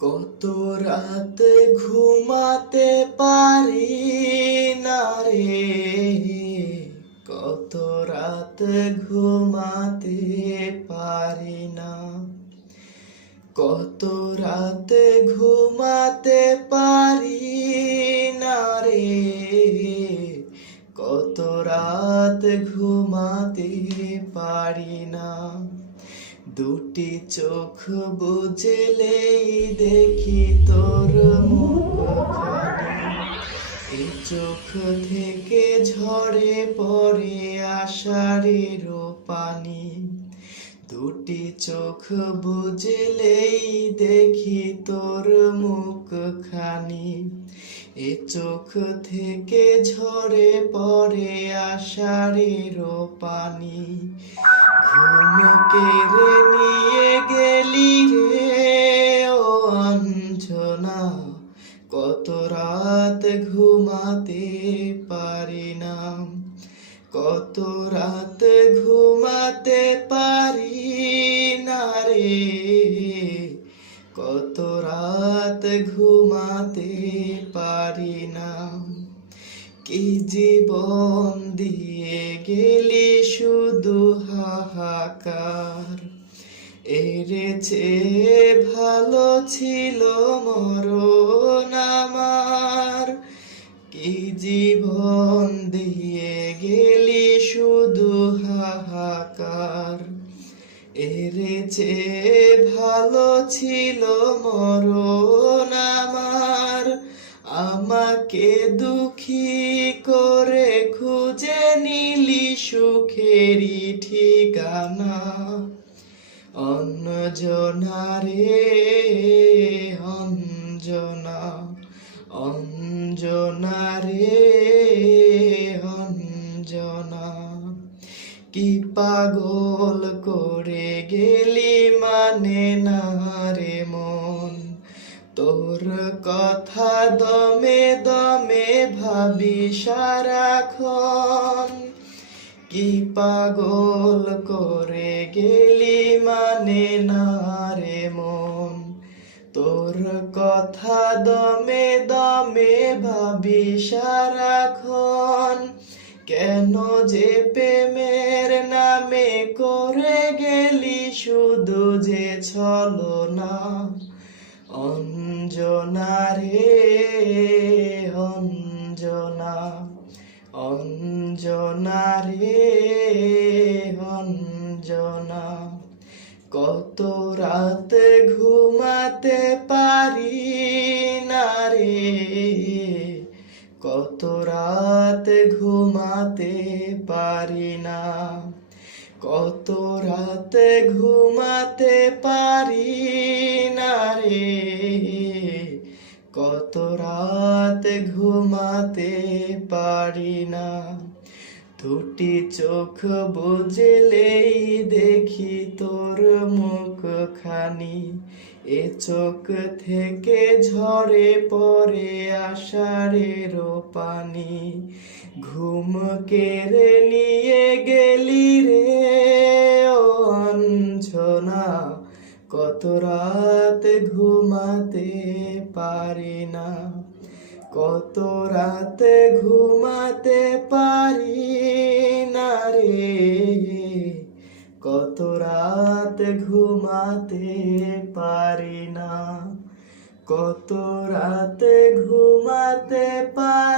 কত রাত ঘুমাতে পারি না রে, কত রাত ঘুমাতে পারি না, কত রাত ঘুমাতে পারি না রে, কত রাত ঘুমাতে পারি না। দুটি চোখ বুঝলেই দেখি তোর মুখখানি, এই চোখ থেকে ঝরে পড়ে আষাঢ়ের পানি। দুটি চোখ বুঝলেই দেখি তোর মুখখানি, এ চোখ থেকে ঝরে পড়ে আষাঢ়ের পানি। ঘুম কেড়ে নিয়ে গেলি রে ও অঞ্জনা, কত রাত ঘুমাতে পারি না, কত রাত ঘুমাতে পারি না রে, কত রাত ঘুমাতে পারি না। কি জীবন দিয়ে গেলি শুধু হাহাকার, এরে চেয়ে ভালো ছিল মরণ আমার। কি জীবন দিয়ে গেলি শুধু হাহাকার, এরে চেয়ে ভালো ছিল মরণ আমার। আমাকে দুঃখী করে খুঁজে নিলি সুখেরই ঠিকানা, অঞ্জনা রে অঞ্জনা, অঞ্জনা রে অঞ্জনা। কি পাগল করে গেলি মানে না রে মন, তোর কথা দমে দমে ভাবি সারাক্ষণ। কি পাগল করে গেলি মানে না রে মন, তোর কথা দমে দমে ভাবি সারাক্ষণ। কেন যে প্রেমের নামে করে গেলি শুধু যে ছলনা, অঞ্জনা রে অঞ্জনা, অঞ্জনা রে অঞ্জনা। কত রাত ঘুমাতে পারি না রে, কত রাত ঘুমাতে পারি না, কত রাত ঘুমাতে পারি না রে, কত রাত ঘুমাতে পারি না। দুটি চোখ বুঝলেই দেখি তোর মুখখানি, এ চোখ থেকে ঝরে পড়ে আষাঢ়ের পানি। ঘুম কেড়ে নিয়ে গেলি রে ও অঞ্জনা, কত রাত ঘুমাতে পারি না, কত রাত ঘুমাতে পারি না রে, কত রাত ঘুমাতে পারি না, কত রাত ঘুমাতে পারি।